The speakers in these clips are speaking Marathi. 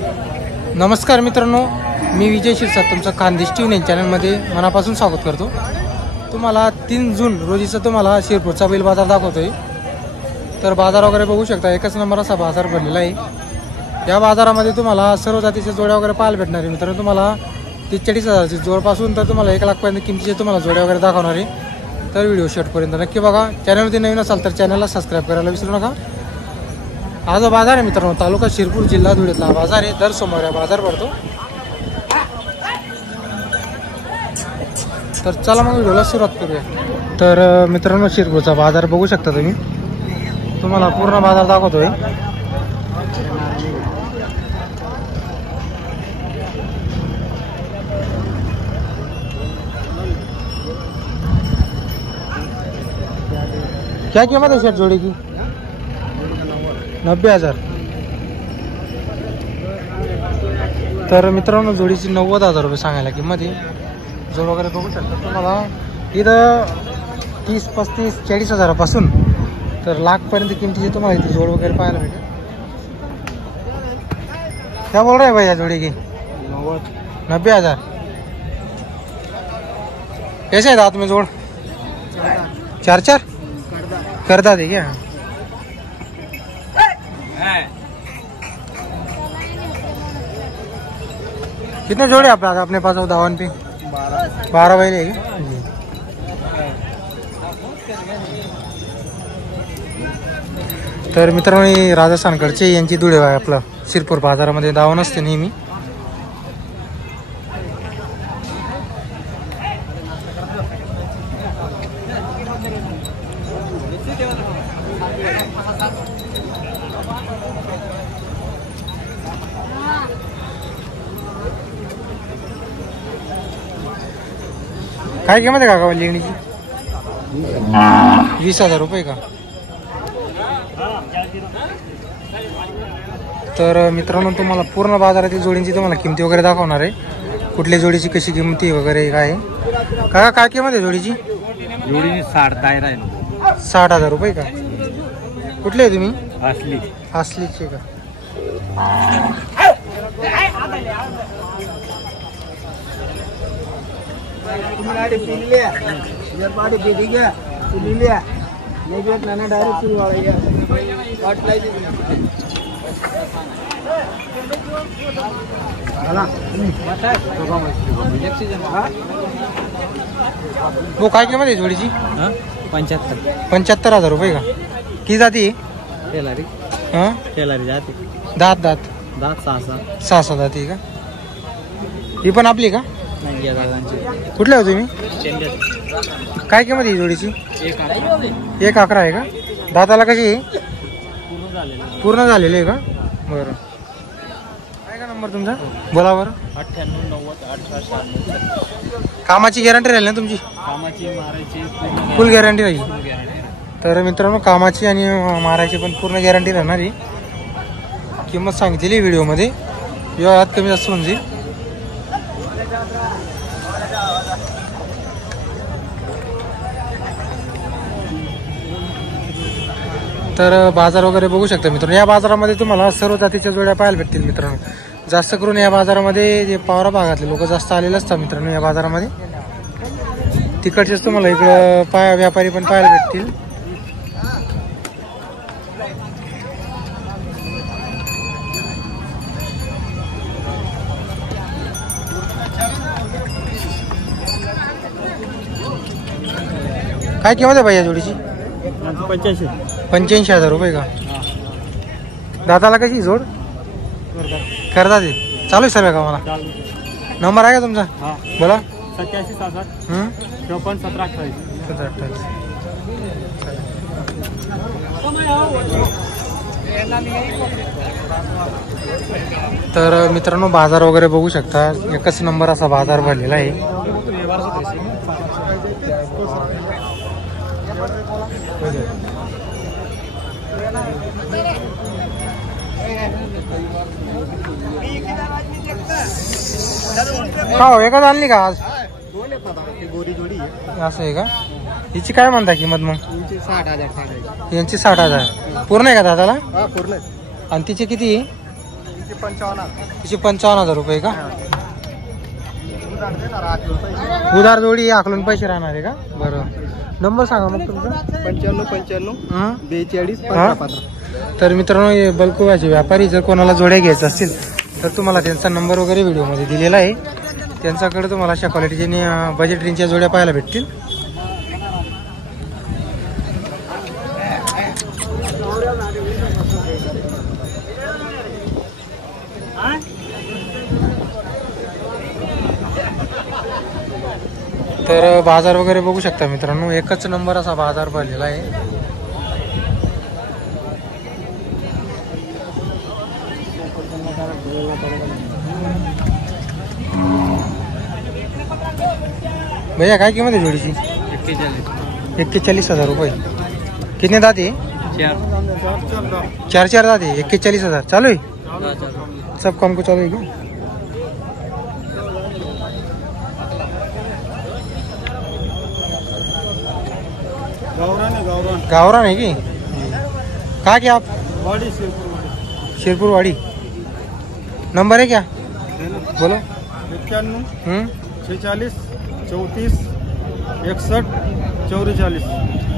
नमस्कार मित्रांनो, मी विजय शिरसाट तुमचं खानदेश टीव्ही चॅनलमध्ये मनापासून स्वागत करतो। तुम्हाला 3 जून रोजीचा तुम्हाला शिरपूरचा बैल बाजार दाखवतोय। तर बाजार वगैरे बघू शकता, एकच नंबर असा बाजार भरलेला आहे। या बाजारामध्ये तुम्हाला सर्व जातीच्या जोड्या वगैरे पाहायला भेटणार आहे। मित्रांनो, तुम्हाला 40,000ची जोडपासून तर तुम्हाला 1 लाख पर्यंत किमतीचे तुम्हाला जोड्या वगैरे दाखवणार आहे। तर व्हिडिओ शेवटपर्यंत नक्की बघा। चॅनलमध्ये नवीन असाल तर चॅनलला सबस्क्राईब करायला विसरू नका। हा जो बाजार आहे मित्रांनो, तालुका शिरपूर, जिल्हा धुळ्यातला बाजार आहे। दर सोमवारी बाजार भरतो। तर चला मग व्हिडिओला सुरुवात करूया। तर मित्रांनो, शिरपूरचा बाजार बघू शकता तुम्ही। तुम्हाला पूर्ण बाजार दाखवतोय। क्या कीमत है शर्ट जोड़ी की? 90,000। तर मित्रांनो, जोडीची 90,000 रुपये सांगायला किंमत आहे। जोड वगैरे बघू शकता तुम्हाला इथं 30, 35, 40,000पासून तर लाखपर्यंत किमतीची तुम्हाला इथे जोड वगैरे पाहायला भेटेल। क्या बोल रहे हैं भैया जोड़ी की? 90,000। कैसे है दांत में जोड़? 4 करता दे क्या? कितने जोड़े आप अपने पास दावन पे? 12 बैल है क्या? तर मित्रांनो, राजस्थानकडचे यांची धुळे आहे। आपलं शिरपूर बाजारामध्ये दावण असते नेहमी। काय किंमत आहे काका लेणीची? 20,000 रुपये का? तर मित्रांनो, तुम्हाला पूर्ण बाजारातील जोडींची तुम्हाला किमती वगैरे दाखवणार आहे। कुठल्या जोडीची कशी किमती वगैरे काय आहे। काका काय किंमत आहे जोडीची? जोडीने 60,000 रुपये का? कुठले आहे तुम्ही? आसलीचे का? वो काय किंमत आहे जोडीची? 75,000 रुपये का? किती जाती आहे? जाते दात 6 जाती का? ही पण आपली का? कुठल्या हो तुम्ही? काय किंमत आहे जोडीची? 1,11 आहे का? दाताला कशी आहे? पूर्ण झालेली आहे का? बरं, काय का नंबर तुमचा? बोला बरं। 98901896। कामाची गॅरंटी राहील ना तुमची? फुल गॅरंटी राहील। तर मित्रांनो, कामाची आणि मारायची पण पूर्ण गॅरंटी राहणार आहे। किंमत सांगितलेली व्हिडिओमध्ये, व्यवहारात कमी जास्त होऊन जाईल। तर बाजार वगैरे बघू शकता मित्रांनो। या बाजारामध्ये तुम्हाला सर्व जातीच्या जोड्या पाहायला भेटतील मित्रांनो। जास्त करून या बाजारामध्ये जे पावरा भागातले लोक जास्त आलेले असतात मित्रांनो या बाजारामध्ये। तिकडचेच तुम्हाला इकडं व्यापारी पण पाहायला भेटतील। काय किंमत आहे भैया जोडीची? 85,000 रुपये का? दाताला कशी जोड? करता ते चालू आहे सर्व कामाला। नंबर आहे का तुमचा? बोला। 8767 54 17 28। तर मित्रांनो, बाजार वगैरे बघू शकता, एकच नंबर असा बाजार भरलेला आहे। का हो, एकच आणली का आज? असं आहे का? हिची काय म्हणता किंमत मग? 60,000 यांची 60,000 पूर्ण आहे का दादाला? पूर्ण। आणि तिचे किती? तिचे 55,000 रुपये का? उधार जोडी आकलून पैसे राहणार आहे का? बरं, नंबर सांगा मग तुमचा. 95 42 हा? तर मित्रांनो, हे बल्कवाचे व्यापारी जर कोणाला जोड्या घ्यायचं असतील तर तुम्हाला त्यांचा नंबर वगैरे व्हिडिओमध्ये दिलेला आहे. त्यांच्याकडे तुम्हाला अशा क्वालिटीचे बजेट रेंजच्या जोड्या पाहायला भेटतील. तर बाजार वगैरे बघू शकता मित्रांनो, एकच नंबर असा बाजार भरलेला आहे. भैया काय किंमत आहे जोडीची? 41,000 रुपये. कितने दात आहे? 4 दात आहे. 41,000 चालू आहे. सब काम को चालू आहे का? गावरान है की? कहाँ के आप? शेरपुर वाड़ी. नंबर है क्या? बोलो. 91 46 34 61 44.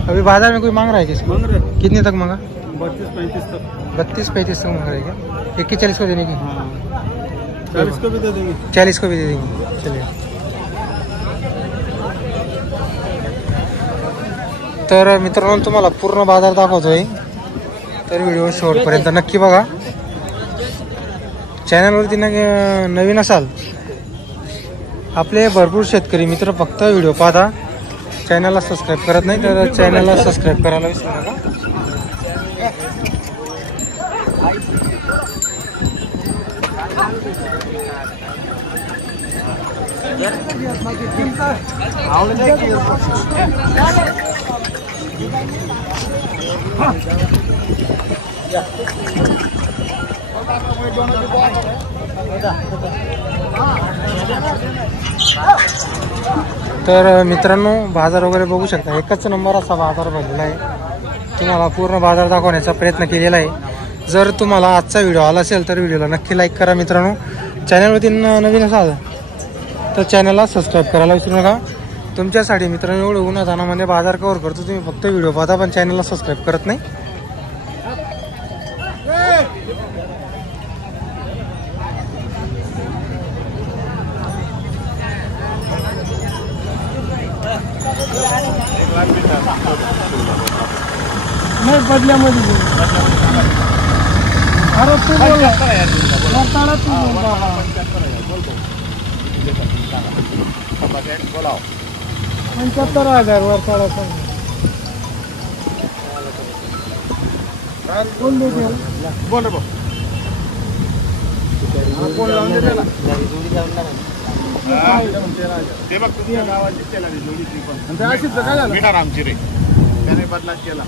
अभी बाजार में कोई मांग रहा है किसको? मांग रहे कितने तक मांगा? 32-35 तक. 32-35 तक मांग रहा है क्या? 41 को देने की? 40 को भी दे देंगे. 40 को भी दे देंगे. चलिए. तर मित्रांनो, तुम्हाला पूर्ण बाजार दाखवतोय, तर व्हिडिओ शेवटपर्यंत नक्की बघा. चॅनलवरती नवीन असाल, आपले भरपूर शेतकरी मित्र फक्त व्हिडिओ पाहता, चॅनलला सबस्क्राईब करत नाही, तर चॅनलला सबस्क्राईब करायला विसरू नका. तर मित्रांनो, बाजार वगैरे बघू शकता, एकच नंबर असा बाजार भरलेला आहे. तुम्हाला पूर्ण बाजार दाखवण्याचा प्रयत्न केलेला आहे. जर तुम्हाला आजचा व्हिडिओ आला असेल तर व्हिडिओला नक्की लाईक करा मित्रांनो. चॅनलवरती नवीन असाल तर चॅनलला सबस्क्राईब करायला विसरू नका. तुमच्यासाठी मित्रांनो, एवढं उन्हातानामध्ये बाजार कव्हर करतो, तुम्ही फक्त व्हिडिओ पाहता पण चॅनलला सबस्क्राईब करत नाही. नाही बदल्यामध्ये अरे तू बोल 75,000 वरसाडा बोल दे. बोल रे. फोन लावून दे त्याला. ते बघ तुझ्या गावाची केला रे जोडीची पण. आणि अशीच काय झालं? मीठारामची रे. त्याने बदला केला.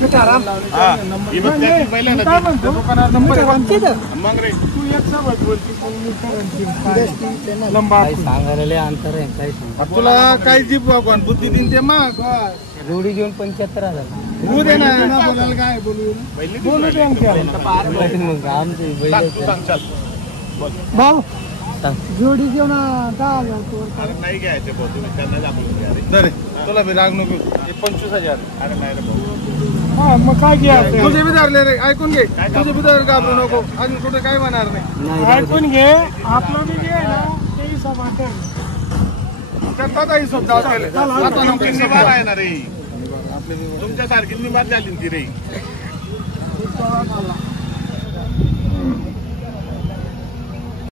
मीठाराम. हां. ही बघ त्याची पहिल्यांदा दुकानात नंबर मग रे तू एक सोबत बोलती पण मीठारामची लंबा सांगायला लय अंतर आहे. काय सांग तुला काय जी भगवान बुद्धी दिन ते माग जोडी घेऊन 75,000. बोलू दे ना बोलायला काय बोलू बोलू दे भाऊ जोडी घेऊन 10,000 नाही घ्यायचे तुला बी राग नको. 25,000. अरे नाही रे भाऊ. मग काय घ्यायचं? तुझे बी धरले रे. ऐकून घे. तुझे बी धर घाबरू नको. अजून कुठे काय म्हणणार नाही. ऐकून घे. आपलं बी घे ना ते हिसाब वाटेल. त्याचा हिशोब आता नंबर आहे ना रे. तुमच्या सारखी बाद झाली ती रे.